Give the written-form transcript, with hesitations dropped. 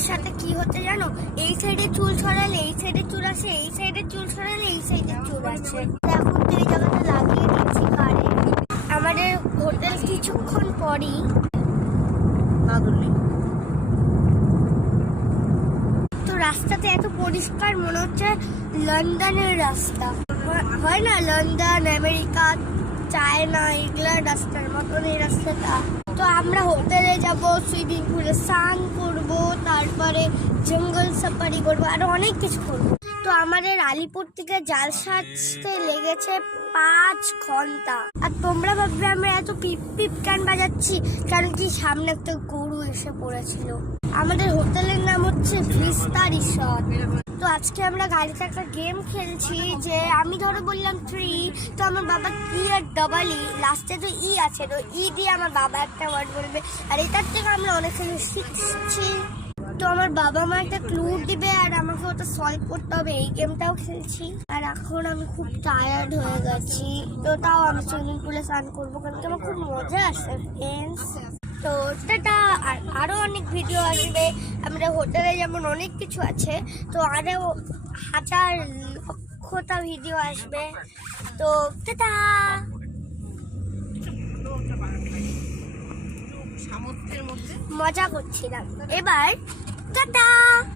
আমাদের সাথে কি হচ্ছে জানো, এই সাইডে চুল ছড়ালে এই সাইডে চুল আসে, এই সাইডে চুল ছড়ালে এই সাইডে চুল আসে। এখন তো এই জায়গাটা লাগিয়ে দিচ্ছি কারে। আমাদের হোটেল কিছুক্ষণ পরই তো রাস্তাতে এত পরিষ্কার মনে হচ্ছে লন্ডনের রাস্তা হয় না, লন্ডন, আমেরিকা, চায়না এগুলা রাস্তার মতন এই রাস্তাটা। তো আমরা হোটেলে যাব, সুইমিং পুলে স্নান করবো, তারপরে জঙ্গল সাফারি করবো, আরো অনেক কিছু করবো। তো আমাদের আলিপুর থেকে জালসা আসতে লেগেছে 5 ঘন্টা। আর তোমরা ভাববে আমরা এত পিপ পিপ গান বাজাচ্ছি কারণ কি সামনে একটা গরু এসে পড়েছিল। আমাদের হোটেলের নাম হচ্ছে ভিস্তা রিসর্ট। তো আজকে আমরা গাড়িতে একটা গেম খেলছি যে আমি ধরো বললাম 3, তো আমার বাবা ই আর ডাবল ই, লাস্টে তো ই আছে, তো ই দিয়ে আমার বাবা একটা ওয়ার্ড বলবে, আর এটার থেকে আমরা অনেক কিছু শিখছি। তো আমার বাবা মা একটা ক্লু দিবে আর আমাকে ওটা সলভ করতে হবে, এই গেমটাও খেলছি। আর এখন আমি খুব টায়ার্ড হয়ে গেছি, তো তাও আমি সুইমিং পুলে স্নান করবো কারণ কি আমার খুব মজা আসে ফ্রেন্ডস। তো টাটা, আরো অনেক ভিডিও আসবে। আমাদের হোটেলে যেমন অনেক কিছু আছে, তো আরো 1000 লক্ষটা ভিডিও আসবে। তো টাটা, মজা করছিলাম এবার টাটা।